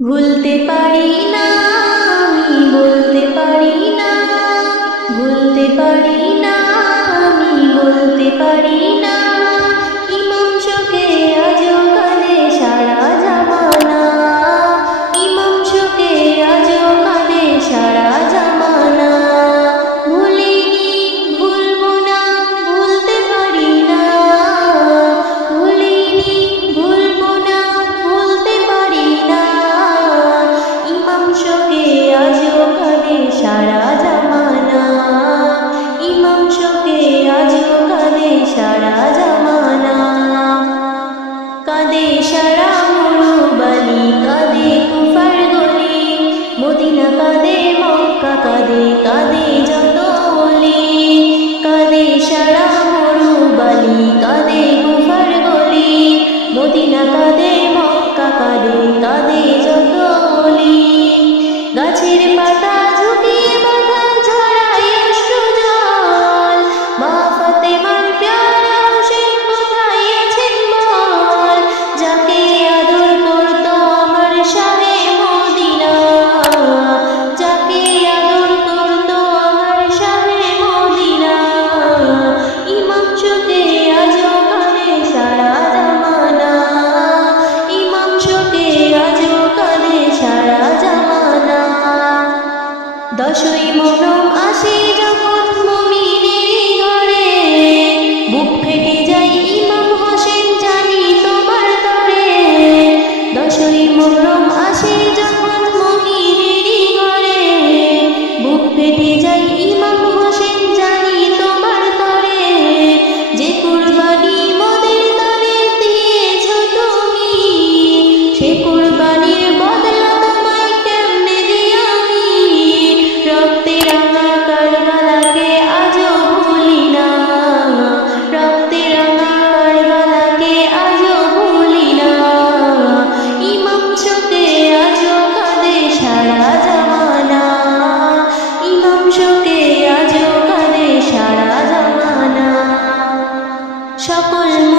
ভুলতে পারি না আমি বলতে পারি না ভুলতে পারি না আমি বলতে পারি না। সারা angel সকল